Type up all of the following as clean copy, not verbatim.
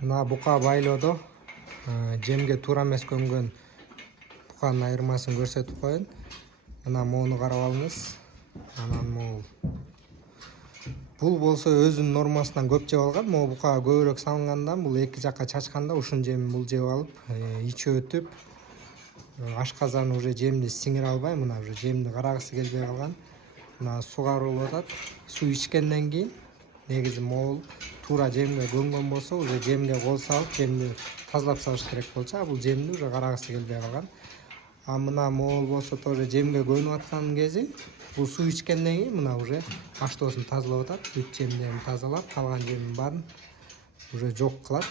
Мына бука байлоодо жемге туура эмес көмгөн буканын айырмасын көрсөтүп коеюн. Мына моуну карап алыңыз. Анан могул. Бул болсо өзүнүн нормасынан көп жеп алган. Могу букага көбүрөөк салынгандан бул эки жакка чачканда ушунун жемин бул жеп алып, ичи өтүп, ашказан уже жемди сиңире албай, мына уже жемди карагысы келбей калган. Мына суу карылып атат. Суу ичкенден кийин негизи могул туура жемге көнгөн болсо, уже жемге кол салып, жемди тазалап салыш керек болчу. А бул жемди уже карагысы келбей калган. А мына могул болсо тоже жемге көнүп аткан кези, бул суу ичкенден кийин мына уже аштоосун тазалап атат. Бүт жемдерин тазалап, калган жемин баарын уже жок кылат.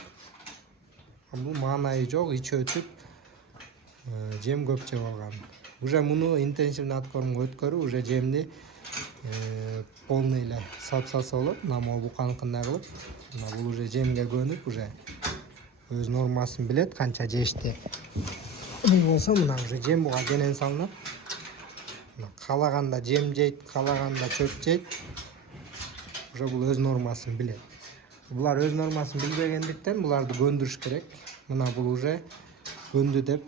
Бул маанайы жок, ичи өтүп, жем көп жеп алган. Уже муну интенсивный откормго өткөрүп, уже жемди полный эле салып салса болот. Мына могу буканыкындай кылып, мына бул уже жемге көнүп, уже өз нормасын билет, канча жешти. Бул болсо мына уже жем буга кенен салынат. Каалаганда жем жейт, каалаганда чөп жейт. Уже бул өз нормасын билет. Булар өз нормасын билбегендиктен буларды көндүрүш керек. Мына бул уже көндү деп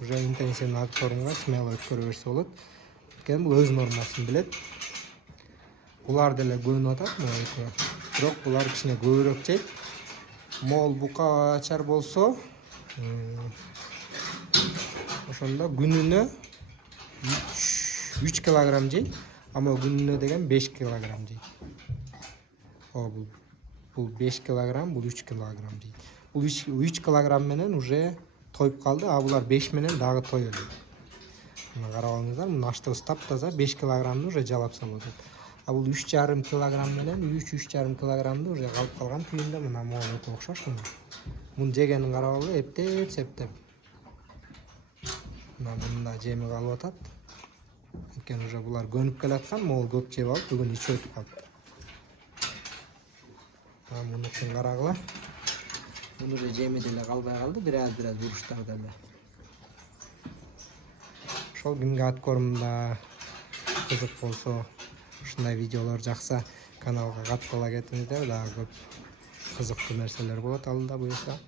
уже интенсивный откормго смело өткөрө берсе болот. Анткени бул өз нормасын билет. Булар деле көнүп атат, бирок булар кичине көбүрөөк жейт. Могул бука ачар болсо, ошондо күнүнө 3 килограмм жейт, ама күнүнө деген 5 килограмм жейт. Бул 5 килограмм, бул 3 килограмм жейт. Бул 3 килограмм менен уже тоюп калды, а булар 5 менен дагы тоёт. Мына карап алыңыздар, мына аштоосу таптаза 5 килограммды уже жалап салып атат. А бул 3,5 килограмм менен 3,5 килограммды уже калып калган түйүндө мына могул өтө окшош. Муну жегенин карап алып, эптеп. Мына мунун да жеми калып атат. Анткени уже булар көнүп келаткан, могул көп жеп алып, бүгүн ичи өтүп калды. Мунукун карагыла. Муну уже жеми деле калбай калды, бираз буруштарда эле. Ошол кимге откормда кызык болсо, ушундай видеолор жакса, каналга каттала кетиңиздер, дагы көп кызыктуу нерселер болот алдыда буюрса.